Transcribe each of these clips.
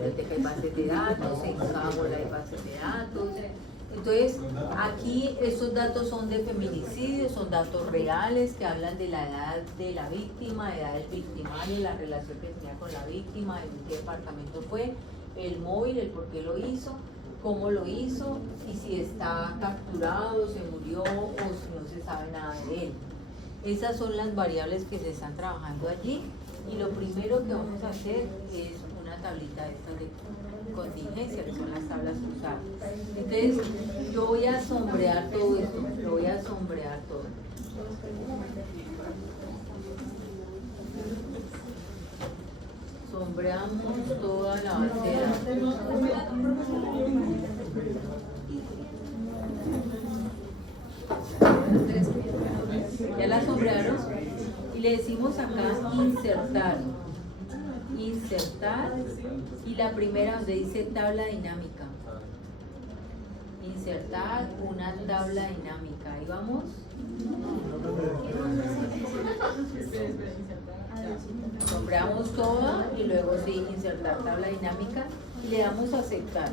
biblioteca hay bases de datos, en Cábula hay bases de datos. Entonces, aquí estos datos son de feminicidio, son datos reales que hablan de la edad de la víctima, de la edad del victimario, la relación que tenía con la víctima, en qué departamento fue, el móvil, el por qué lo hizo, cómo lo hizo y si está capturado, se murió o si no se sabe nada de él. Esas son las variables que se están trabajando allí y lo primero que vamos a hacer es una tablita de estas de contingencia, que son las tablas usadas. Entonces, yo voy a sombrear todo esto, lo voy a sombrear todo. Sombreamos toda la base de datos. Ya la sombrearon y le decimos acá insertar. Insertar y la primera donde dice tabla dinámica. Insertar una tabla dinámica. Ahí vamos. Sombreamos toda y luego sí, insertar tabla dinámica y le damos a aceptar.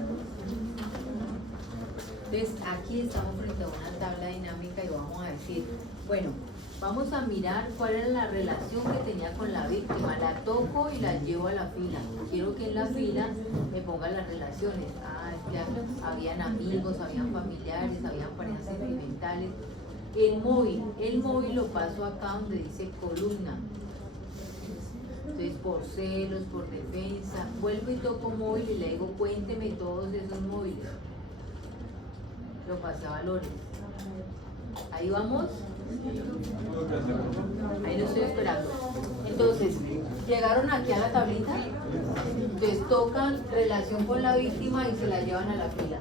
Entonces aquí estamos frente a una tabla dinámica y vamos a decir, bueno, vamos a mirar cuál era la relación que tenía con la víctima. La toco y la llevo a la fila. Quiero que en la fila me pongan las relaciones. Ah, es que habían amigos, habían familiares, habían parejas sentimentales. El móvil lo paso acá donde dice columna. Entonces por celos, por defensa, vuelvo y toco móvil y le digo cuénteme todos esos móviles. Lo pasé a valores. Ahí vamos. Ahí lo estoy esperando. Entonces, llegaron aquí a la tablita. Entonces tocan relación con la víctima y se la llevan a la fila.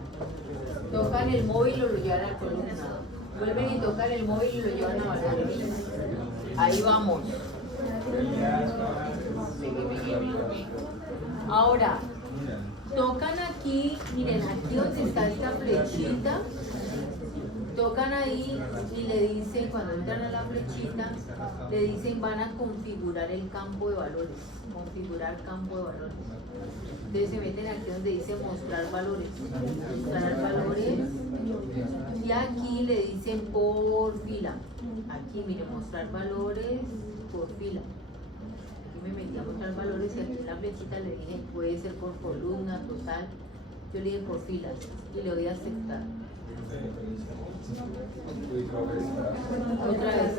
Tocan el móvil o lo llevan a la columna. Vuelven y tocan el móvil y lo llevan a valores. Ahí vamos. Ahora, tocan aquí, miren, aquí donde está esta flechita, tocan ahí y le dicen, cuando entran a la flechita, le dicen van a configurar el campo de valores, configurar campo de valores. Entonces se meten aquí donde dice mostrar valores, y aquí le dicen por fila. Aquí, miren, mostrar valores por fila. Me metí a mostrar valores y aquí en la flechita le dije puede ser por columna, total. Yo le dije por filas y le doy a aceptar. Otra vez.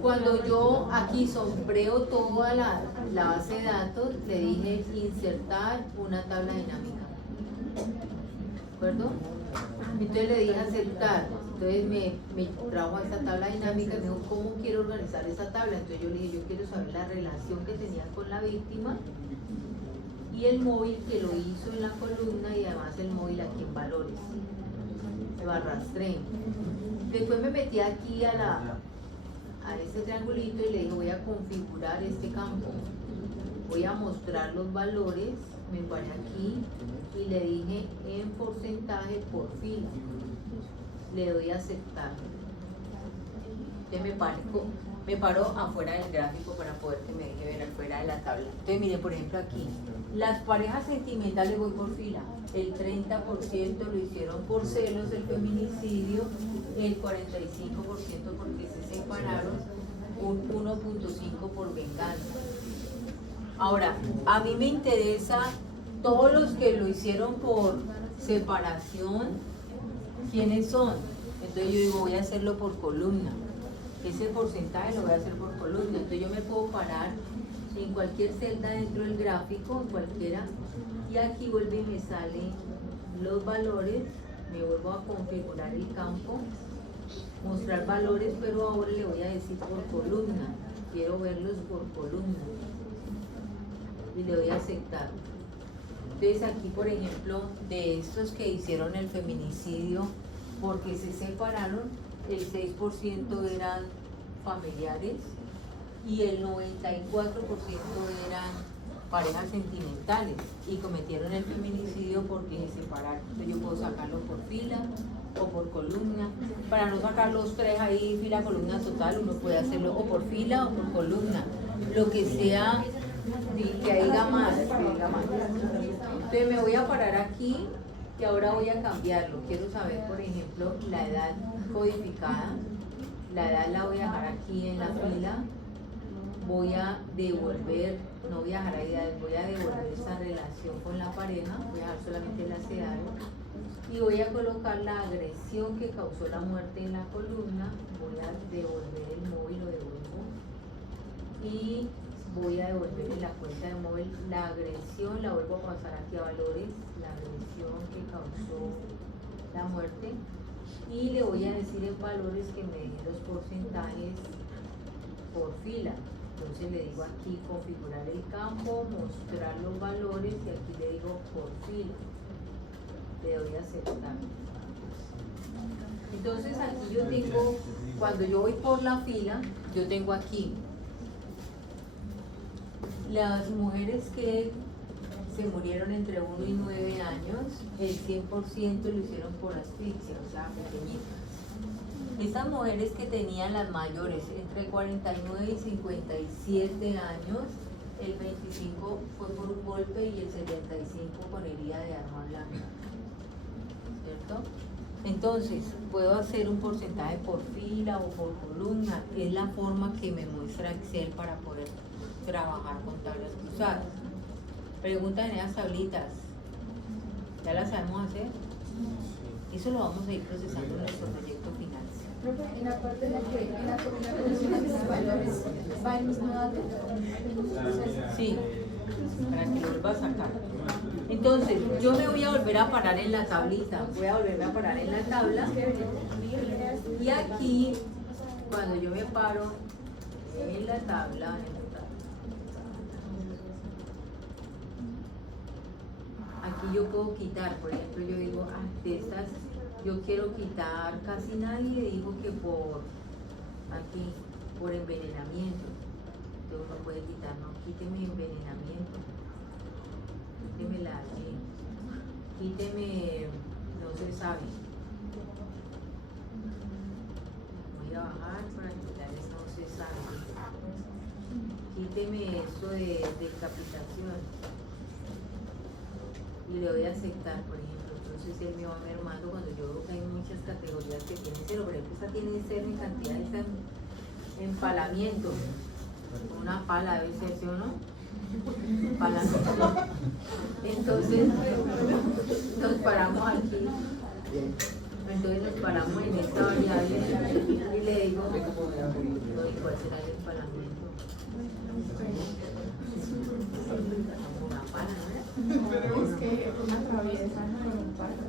Cuando yo aquí sombreo toda la base de datos, le dije insertar una tabla dinámica. ¿De acuerdo? Entonces le dije aceptar. Entonces me trajo a esta tabla dinámica y me dijo, ¿cómo quiero organizar esa tabla? Entonces yo le dije, yo quiero saber la relación que tenía con la víctima y el móvil que lo hizo en la columna y además el móvil aquí en valores. Lo arrastré. Después me metí aquí a este triangulito y le dije, voy a configurar este campo. Voy a mostrar los valores, me paré aquí y le dije en porcentaje por fila. Le doy a aceptar. Entonces me paro afuera del gráfico para poder que me deje ver afuera de la tabla. Entonces mire, por ejemplo aquí, las parejas sentimentales voy por fila. El 30% lo hicieron por celos, el feminicidio, el 45% porque se separaron, un 1.5% por venganza. Ahora, a mí me interesa todos los que lo hicieron por separación. ¿Quiénes son? Entonces yo digo, voy a hacerlo por columna. Ese porcentaje lo voy a hacer por columna. Entonces yo me puedo parar en cualquier celda dentro del gráfico, en cualquiera, y aquí vuelve y me salen los valores, me vuelvo a configurar el campo, mostrar valores, pero ahora le voy a decir por columna. Quiero verlos por columna. Y le doy a aceptar. Entonces aquí, por ejemplo, de estos que hicieron el feminicidio porque se separaron, el 6% eran familiares y el 94% eran parejas sentimentales y cometieron el feminicidio porque se separaron. Entonces yo puedo sacarlo por fila o por columna. Para no sacar los tres ahí, fila, columna, total, uno puede hacerlo o por fila o por columna. Lo que sea que diga más, que diga más. Entonces me voy a parar aquí y ahora voy a cambiarlo. Quiero saber, por ejemplo, la edad codificada. La edad la voy a dejar aquí en la fila. Voy a devolver, no voy a dejar ahí, voy a devolver esta relación con la pareja. Voy a dejar solamente las edades. Y voy a colocar la agresión que causó la muerte en la columna. Voy a devolver el móvil, lo devuelvo. Y voy a devolver en la cuenta de móvil la agresión, la vuelvo a pasar aquí a valores, la agresión que causó la muerte. Y le voy a decir en valores que me den los porcentajes por fila. Entonces le digo aquí configurar el campo, mostrar los valores y aquí le digo por fila. Le doy a aceptar. Entonces aquí yo tengo, cuando yo voy por la fila, yo tengo aquí las mujeres que se murieron entre 1 y 9 años, el 100% lo hicieron por asfixia, o sea, pequeñitas. Estas mujeres que tenían las mayores entre 49 y 57 años, el 25 fue por un golpe y el 75 con herida de arma blanca. ¿Cierto? Entonces, puedo hacer un porcentaje por fila o por columna. Es la forma que me muestra Excel para poder trabajar con tablas cruzadas. Preguntan en esas tablitas. ¿Ya las sabemos hacer? Eso lo vamos a ir procesando en nuestro proyecto final. En la parte de la que en la columna de los valores va el mismo dato. Sí, para que lo vuelva a sacar. Entonces, yo me voy a volver a parar en la tablita. Voy a volverme a parar en la tabla. Y aquí, cuando yo me paro en la tabla, aquí yo puedo quitar, por ejemplo, yo digo, de estas, yo quiero quitar, casi nadie dijo que por aquí, por envenenamiento. Entonces uno puede quitar, no, quíteme envenenamiento, quíteme la allí, quíteme, no se sabe. Voy a bajar para quitar el no se sabe. Quíteme esto de decapitación. Y le doy a aceptar, por ejemplo. Entonces él me va mermando cuando yo veo que hay muchas categorías que tienen cero. Por ejemplo, esta tiene cero en cantidad de empalamiento. Una pala debe ser, ¿sí o no? Empalamiento. Entonces nos paramos aquí. Entonces nos paramos en esta variable y le digo, no, ¿y cuál será el empalamiento? Una pala, ¿no? Pero es que una traviesa no un palo.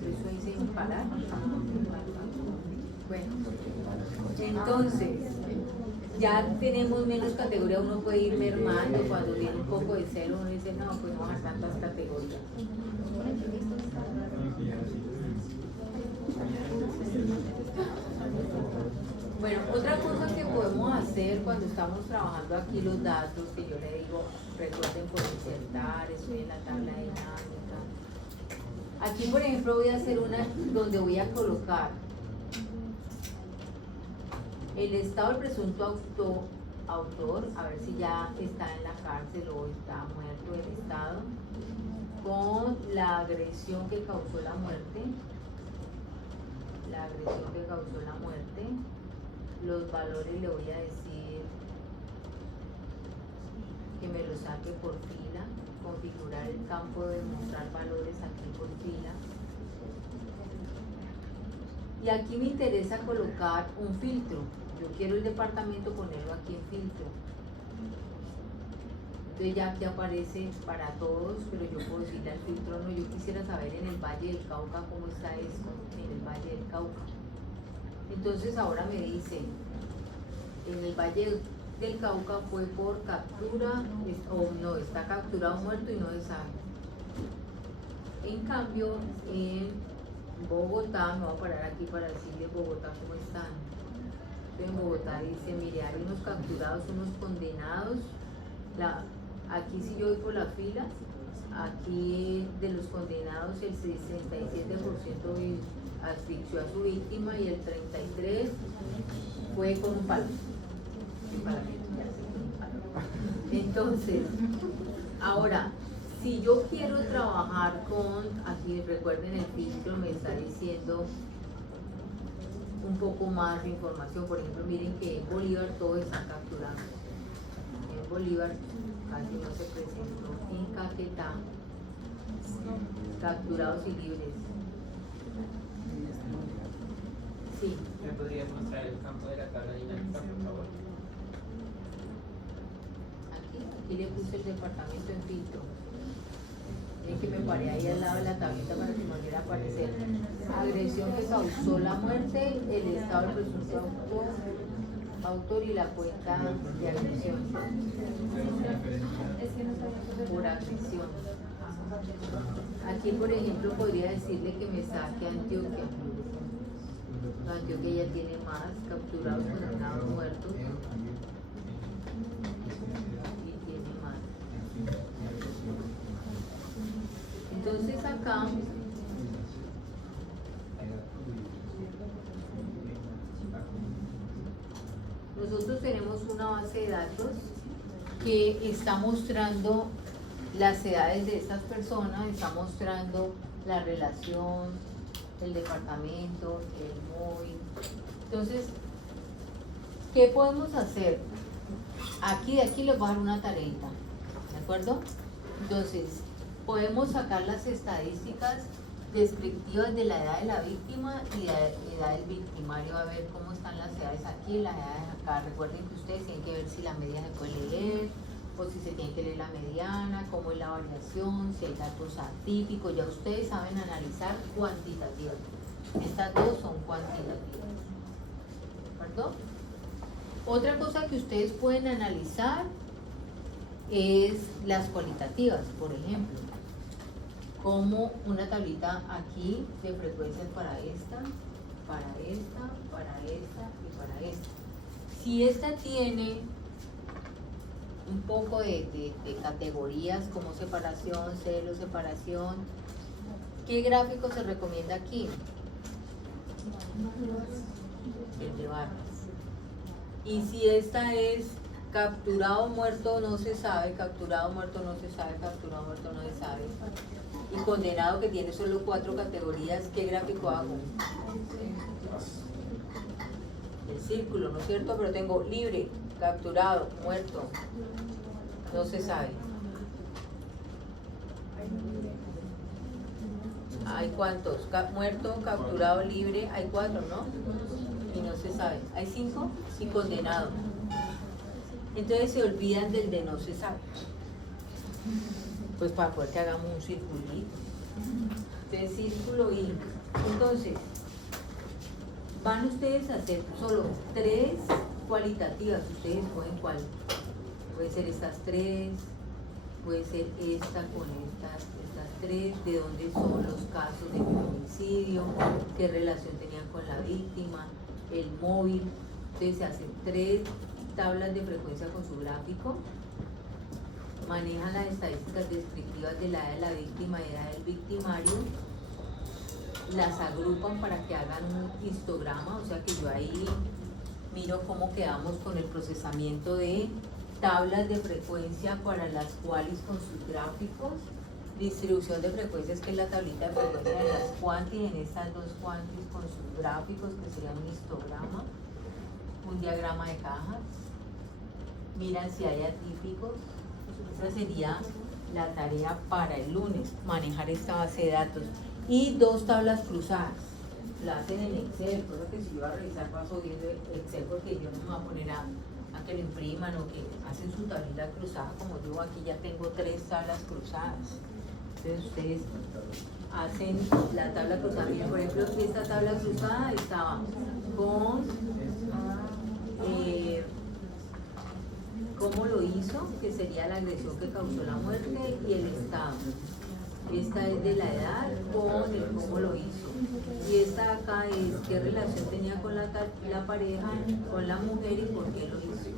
Eso dice empalar. Bueno, entonces ya tenemos menos categoría, uno puede ir mermando cuando tiene un poco de cero, uno dice no, pues no va a tantas categorías. Bueno, otra cosa que podemos hacer cuando estamos trabajando aquí los datos, que yo le digo, recuerden por insertar, estoy en la tabla dinámica. Aquí, por ejemplo, voy a hacer una donde voy a colocar el estado del presunto autor, a ver si ya está en la cárcel o está muerto el estado, con la agresión que causó la muerte, los valores le voy a decir que me lo saque por fila, configurar el campo de mostrar valores aquí por fila. Y aquí me interesa colocar un filtro. Yo quiero el departamento ponerlo aquí en filtro. Entonces ya aquí aparece para todos, pero yo puedo decirle al filtro no. Yo quisiera saber en el Valle del Cauca cómo está esto, en el Valle del Cauca. Entonces ahora me dice, en el Valle del Cauca fue por captura, o no, está capturado muerto y no se sabe. En cambio, en Bogotá, me voy a parar aquí para decirle Bogotá cómo están. En Bogotá dice, mire, hay unos capturados, unos condenados. Aquí si yo voy por la fila, aquí de los condenados el 67% asfixió a su víctima y el 33% fue con un palo. Entonces, ahora, si yo quiero trabajar con, aquí recuerden el filtro me está diciendo un poco más de información, por ejemplo, miren que en Bolívar todo está capturado. En Bolívar casi no se presentó, en Caquetá, capturados y libres. Sí. ¿Me podrías mostrar el campo de la tabla dinámica, por favor? Aquí le puse el departamento en filtro. Es que me paré ahí al lado de la tablita para que me volviera a aparecer. Agresión que causó la muerte, el estado del presunto autor y la cuenta de agresión. Por agresión. Aquí, por ejemplo, podría decirle que me saque Antioquia. Antioquia ya tiene más capturados, condenados, muertos. Y tiene más. Entonces acá nosotros tenemos una base de datos que está mostrando las edades de estas personas, está mostrando la relación, el departamento, el móvil. Entonces, ¿qué podemos hacer? Aquí les voy a dar una tareita, ¿de acuerdo? Entonces, podemos sacar las estadísticas descriptivas de la edad de la víctima y la edad del victimario, a ver cómo están las edades aquí, las edades acá. Recuerden que ustedes tienen que ver si la media se puede leer o si se tiene que leer la mediana, cómo es la variación, si hay datos atípicos. Ya ustedes saben analizar cuantitativas. Estas dos son cuantitativas, ¿de acuerdo? Otra cosa que ustedes pueden analizar es las cualitativas, por ejemplo, como una tablita aquí de frecuencias para esta, para esta, para esta y para esta. Si esta tiene un poco de categorías como separación, celo, separación, ¿qué gráfico se recomienda aquí? El de barras. Y si esta es capturado, muerto, no se sabe, capturado, muerto, no se sabe, capturado, muerto, no se sabe, y condenado, que tiene solo 4 categorías, ¿qué gráfico hago? El círculo, ¿no es cierto? Pero tengo libre, capturado, muerto, no se sabe. ¿Hay cuántos? Muerto, capturado, libre, hay 4, ¿no? Y no se sabe. ¿Hay 5? Y condenado. Entonces se olvidan del de no se sabe. Pues para poder que hagamos un circulito. Entonces círculo y... Entonces, van ustedes a hacer solo 3 cualitativas. Ustedes pueden cuál. Puede ser estas 3, puede ser esta con estas 3, de dónde son los casos de homicidio, qué relación tenían con la víctima, el móvil. Entonces se hacen 3 tablas de frecuencia con su gráfico, manejan las estadísticas descriptivas de la edad de la víctima y edad del victimario, las agrupan para que hagan un histograma, o sea que yo ahí miro cómo quedamos con el procesamiento de tablas de frecuencia para las cuales con sus gráficos, distribución de frecuencias, que es la tablita de frecuencia de las cuantis, en estas 2 cuantis con sus gráficos, que sería un histograma, un diagrama de cajas, miran si hay atípicos. Esa sería la tarea para el lunes, manejar esta base de datos, y 2 tablas cruzadas, la hacen en Excel, cosa que si yo voy a revisar paso viendo Excel, porque yo no me voy a poner a que lo impriman o que hacen su tablita cruzada, como yo aquí ya tengo 3 tablas cruzadas. Entonces ustedes hacen la tabla cruzada. Miren, por ejemplo, esta tabla cruzada estaba con cómo lo hizo, que sería la agresión que causó la muerte, y el estado. Esta es de la edad con el cómo lo hizo. Y esta acá es qué relación tenía con la pareja, con la mujer, y por qué lo hizo.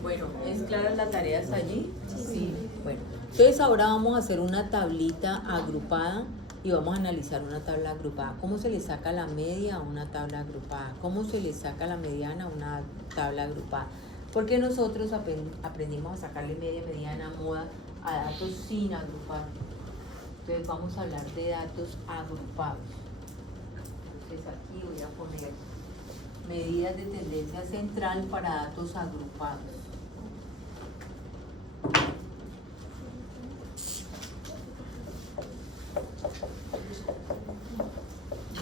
Bueno, ¿es clara la tarea hasta allí? Sí. Bueno, entonces ahora vamos a hacer una tablita agrupada y vamos a analizar una tabla agrupada. ¿Cómo se le saca la media a una tabla agrupada? ¿Cómo se le saca la mediana a una tabla agrupada? Porque nosotros aprendimos a sacarle media, mediana, moda a datos sin agrupar. Entonces vamos a hablar de datos agrupados. Entonces aquí voy a poner medidas de tendencia central para datos agrupados.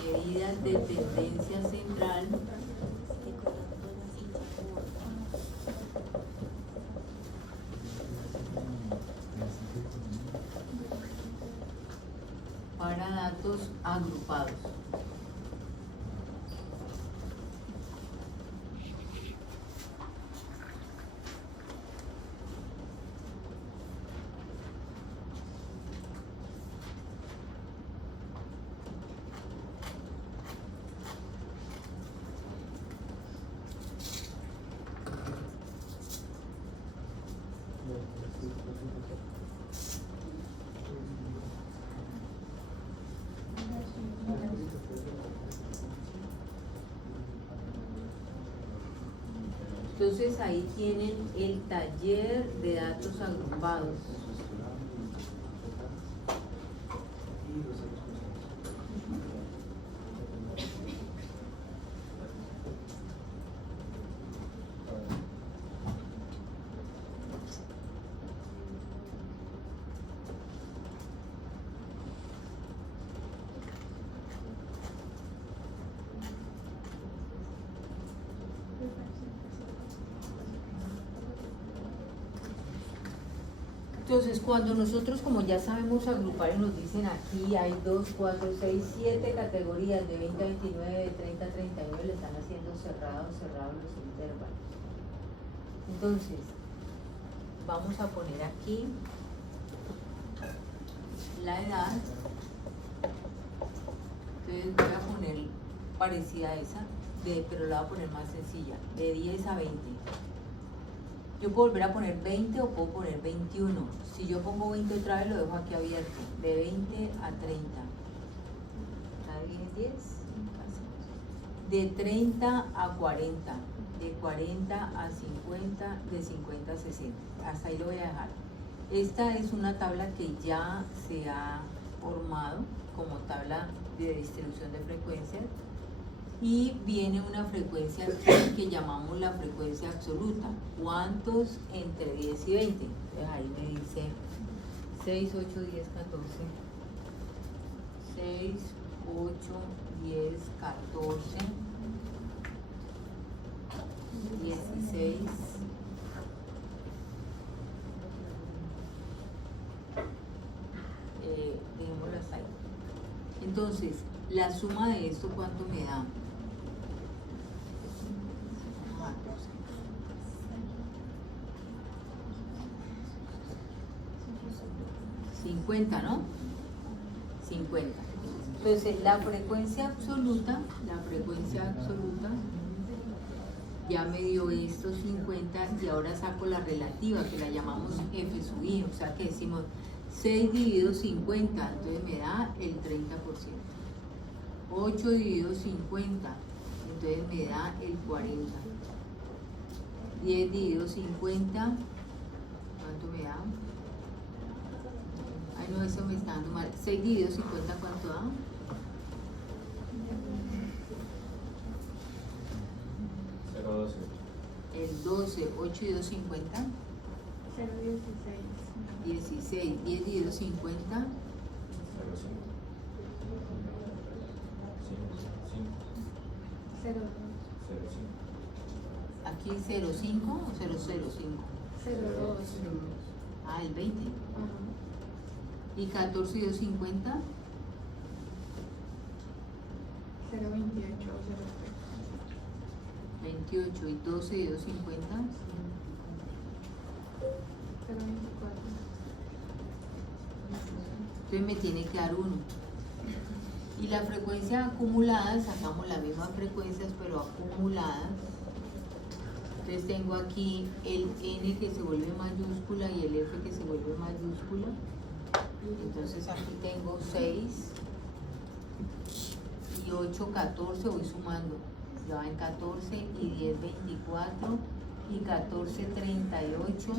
Medidas de tendencia central para datos agrupados. Entonces ahí tienen el taller de datos agrupados. Entonces, cuando nosotros, como ya sabemos agrupar y nos dicen aquí hay 2, 4, 6, 7 categorías de 20 a 29, de 30 a 39, le están haciendo cerrados los intervalos. Entonces, vamos a poner aquí la edad. Entonces voy a poner parecida a esa, pero la voy a poner más sencilla, de 10 a 20. Yo puedo volver a poner 20 o puedo poner 21. Si yo pongo 20 otra vez, lo dejo aquí abierto. De 20 a 30. ¿Está bien 10? De 30 a 40. De 40 a 50. De 50 a 60. Hasta ahí lo voy a dejar. Esta es una tabla que ya se ha formado como tabla de distribución de frecuencias. Y viene una frecuencia que llamamos la frecuencia absoluta. ¿Cuántos entre 10 y 20? Entonces ahí me dice 6, 8, 10, 14. 6, 8, 10, 14, 16. Dejémoslo hasta ahí. Entonces, la suma de esto, ¿cuánto me da? 50, ¿no? 50. Entonces, la frecuencia absoluta, ya me dio estos 50 y ahora saco la relativa, que la llamamos F sub I, o sea que decimos 6 dividido 50, entonces me da el 30%. 8 dividido 50, entonces me da el 40. 10 dividido 50, ¿cuánto me da? Ay, no, eso me está dando mal. 6 dividido 50, ¿cuánto da? 0,12. El 12, 8 dividido 50. 0,16. 16, 10 dividido 50. 0,5. Aquí 0,5 o 0,05. 0,2. Ah, el 20. Y 14 dividido 50. 0,28 o 28 y 12 dividido 50. 0,24. Entonces me tiene que dar 1. Y la frecuencia acumulada, sacamos las mismas frecuencias pero acumuladas. Entonces tengo aquí el N que se vuelve mayúscula y el F que se vuelve mayúscula. Entonces aquí tengo 6 y 8, 14, voy sumando, ya va en 14 y 10, 24 y 14, 38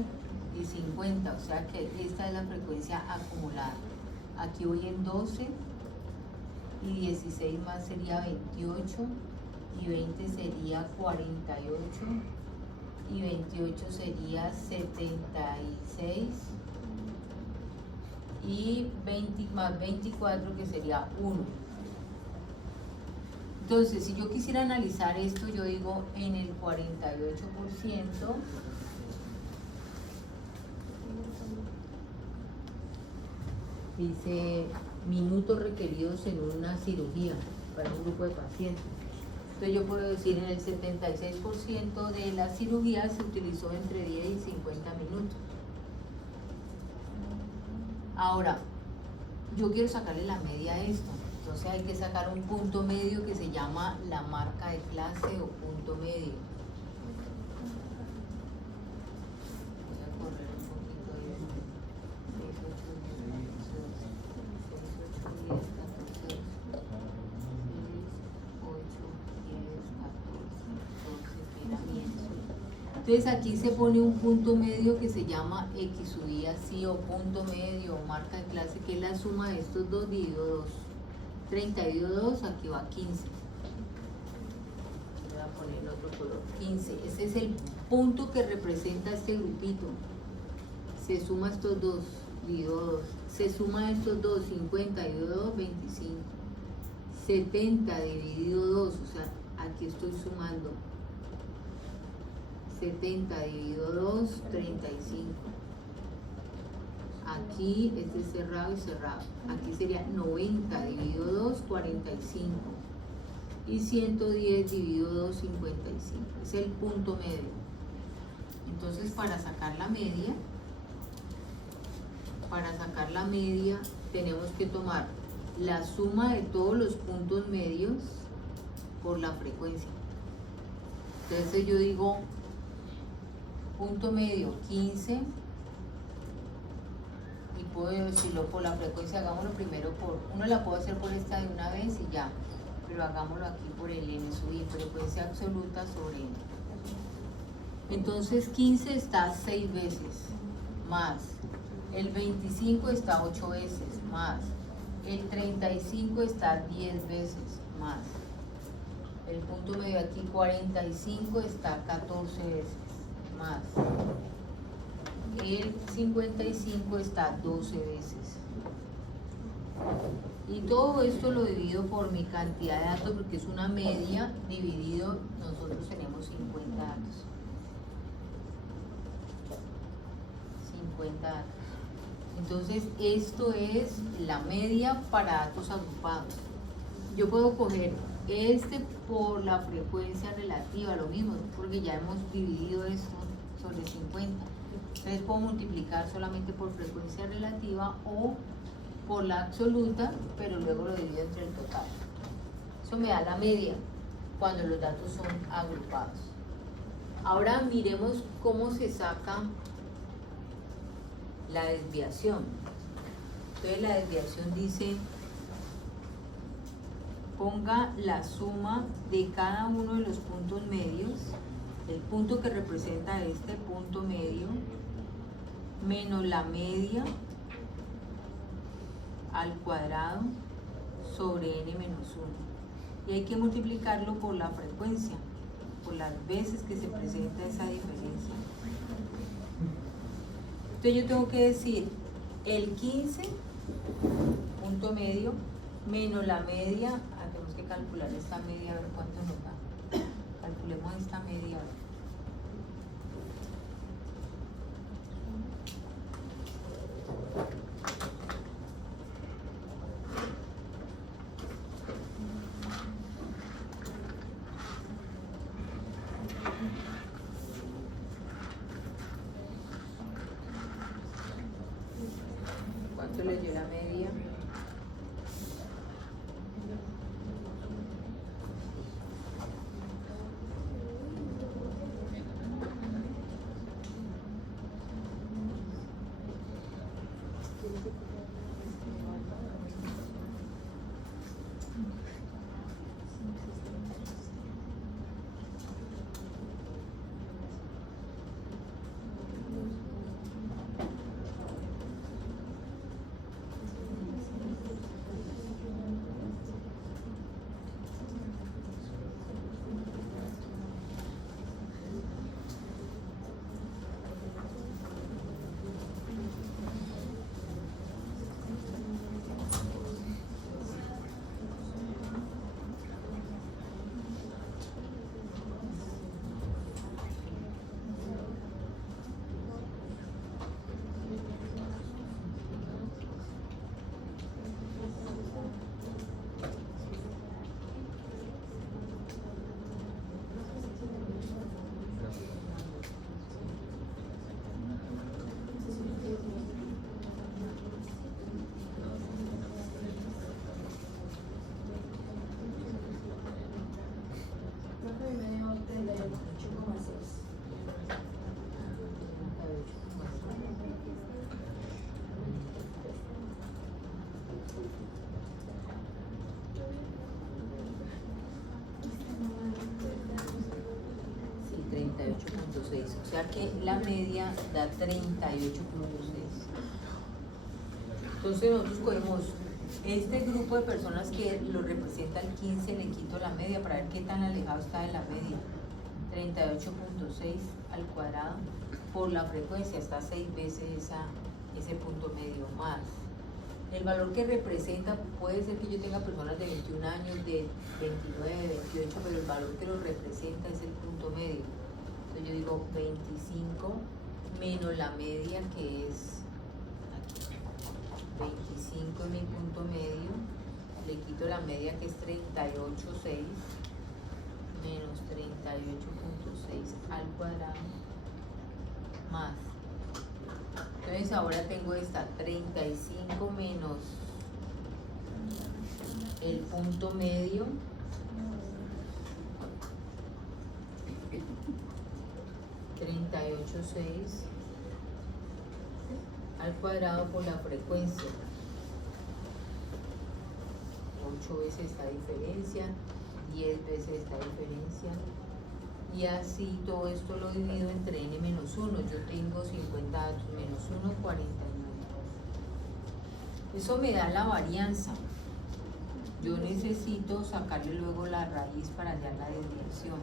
y 50, o sea que esta es la frecuencia acumulada. Aquí voy en 12 y 16 más sería 28 y 20 sería 48 y 28 sería 76 y 20 más 24 que sería 1. Entonces, si yo quisiera analizar esto, yo digo en el 48%, dice minutos requeridos en una cirugía para un grupo de pacientes. Entonces yo puedo decir en el 76% de la cirugía se utilizó entre 10 y 50 minutos. Ahora, yo quiero sacarle la media a esto. Entonces hay que sacar un punto medio que se llama la marca de clase o punto medio. Voy a correr un poquito de 6, 8, 10, 11, 6, 8, 10, 14, 6, 8, 10, 14, 12, que era bien. Entonces aquí se pone un punto medio que se llama X subida sí o punto medio o marca de clase, que es la suma de estos dos dividido 2. 30 dividido 2, aquí va 15. Voy a poner el otro color, 15. Ese es el punto que representa este grupito. Se suma estos dos, dividido 2. Se suma estos dos, 50 dividido 2, 25. 70 dividido 2, o sea, aquí estoy sumando. 70 dividido 2, 35. Aquí este es cerrado y cerrado. Aquí sería 90 dividido 2, 45. Y 110 dividido 2, 55. Es el punto medio. Entonces, para sacar la media, tenemos que tomar la suma de todos los puntos medios por la frecuencia. Entonces yo digo punto medio 15. Y puedo decirlo por la frecuencia, hagámoslo primero por, uno la puedo hacer por esta de una vez y ya, pero hagámoslo aquí por el n sub i, frecuencia absoluta sobre n. Entonces 15 está 6 veces, más el 25 está 8 veces, más el 35 está 10 veces, más el punto medio aquí 45 está 14 veces, más el 55 está 12 veces. Y todo esto lo divido por mi cantidad de datos, porque es una media dividido, nosotros tenemos 50 datos. 50 datos. Entonces, esto es la media para datos agrupados. Yo puedo coger este por la frecuencia relativa, lo mismo, porque ya hemos dividido esto sobre 50. Entonces puedo multiplicar solamente por frecuencia relativa o por la absoluta, pero luego lo divido entre el total. Eso me da la media cuando los datos son agrupados. Ahora miremos cómo se saca la desviación. Entonces la desviación dice, ponga la suma de cada uno de los puntos medios, el punto que representa este punto medio, menos la media al cuadrado sobre n menos 1. Y hay que multiplicarlo por la frecuencia, por las veces que se presenta esa diferencia. Entonces yo tengo que decir el 15, punto medio, menos la media. Tenemos que calcular esta media, a ver cuánto nos da. Calculemos esta media. ¿Cuánto les dio la media? y me dio 38,6. Sí, 38,6. O sea que la media da 38,6. Entonces nosotros cogemos este grupo de personas que lo representa el 15, le quito la media para ver qué tan alejado está de la media. 38,6 al cuadrado por la frecuencia, está 6 veces ese punto medio más. El valor que representa, puede ser que yo tenga personas de 21 años, de 29, 28, pero el valor que lo representa es el punto medio. Entonces yo digo 25 menos la media, que es aquí. 25 es mi punto medio, le quito la media, que es 38,6, menos 38,6 al cuadrado, más. Entonces ahora tengo esta 35 menos el punto medio, $38,6 al cuadrado por la frecuencia. 8 veces esta diferencia, 10 veces esta diferencia. Y así todo esto lo divido entre n menos 1. Yo tengo 50 datos menos 1, 49. Eso me da la varianza. Yo necesito sacarle luego la raíz para hallar la desviación.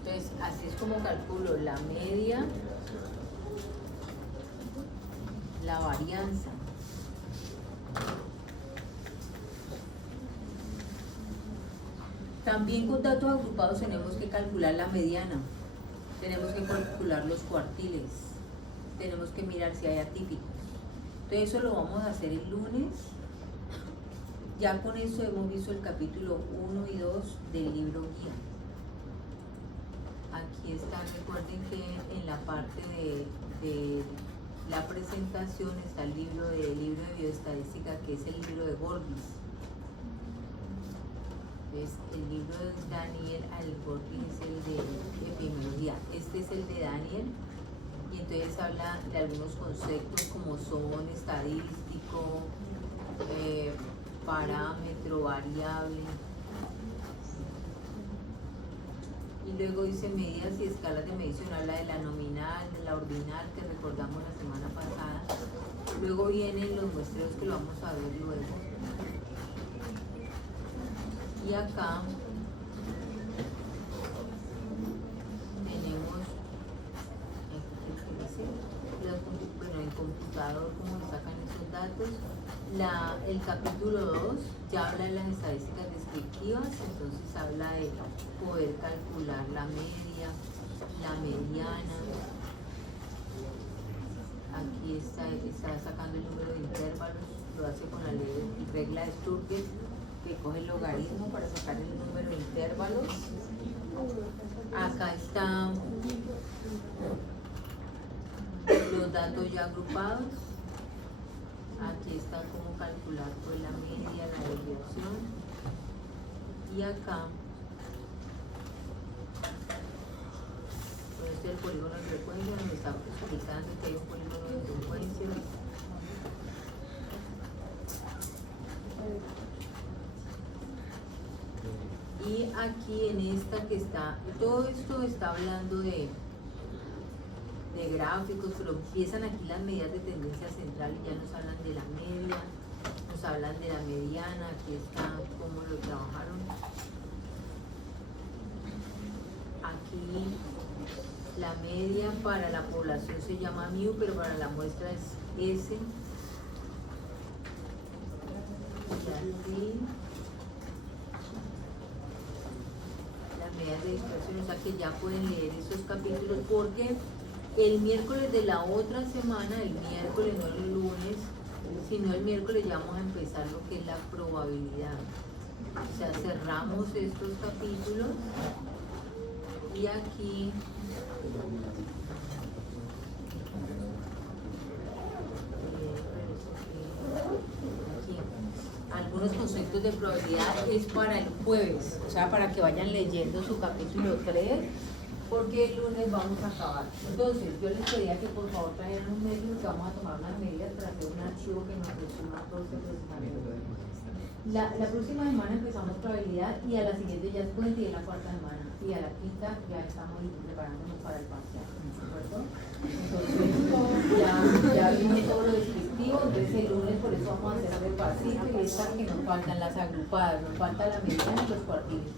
Entonces, así es como calculo la media, la varianza. También con datos agrupados tenemos que calcular la mediana, tenemos que calcular los cuartiles, tenemos que mirar si hay atípicos. Entonces eso lo vamos a hacer el lunes. Ya con eso hemos visto el capítulo 1 y 2 del libro guía. Aquí está, recuerden que en la parte de la presentación está el libro de bioestadística, que es el libro de Gordis. Es el libro de Daniel, el Gordis es el de epidemiología. Este es el de Daniel, y entonces habla de algunos conceptos como son estadístico, parámetro, variable. Y luego dice medidas y escalas de medición, habla de la nominal, de la ordinal, que recordamos la semana pasada. Luego vienen los muestreos, que lo vamos a ver luego. Y acá tenemos, bueno, en computador, cómo sacan esos datos. El capítulo 2 ya habla de las estadísticas descriptivas, entonces habla de poder calcular la media, la mediana. Aquí está sacando el número de intervalos, lo hace con la regla de Sturges, que coge el logaritmo para sacar el número de intervalos. Acá están los datos ya agrupados. Aquí está cómo calcular pues la media, la desviación. Y acá pues este es el polígono de frecuencia, donde está explicando que hay un polígono de frecuencia. Y aquí en esta que está, todo esto está hablando de gráficos, pero empiezan aquí las medidas de tendencia central y ya nos hablan de la media, nos hablan de la mediana, aquí está cómo lo trabajaron. Aquí la media para la población se llama mu, pero para la muestra es S. Y así las medidas de dispersión, o sea que ya pueden leer esos capítulos, porque el miércoles de la otra semana, el miércoles, no el lunes, sino el miércoles ya vamos a empezar lo que es la probabilidad. O sea, cerramos estos capítulos y aquí algunos conceptos de probabilidad es para el jueves, o sea, para que vayan leyendo su capítulo 3, porque el lunes vamos a acabar. Entonces, yo les pedía que por favor trajeran un medio, que vamos a tomar unas medidas para hacer un archivo que nos resuma todos estos escenarios. La próxima semana empezamos probabilidad y a la siguiente ya es puente y en la cuarta semana. Y a la quinta ya estamos preparándonos para el parcial, ¿de acuerdo? Entonces, ya vimos todo lo descriptivo, entonces el lunes por eso vamos a hacer despacito y esta que nos faltan las agrupadas, nos falta la mediana y los cuartiles.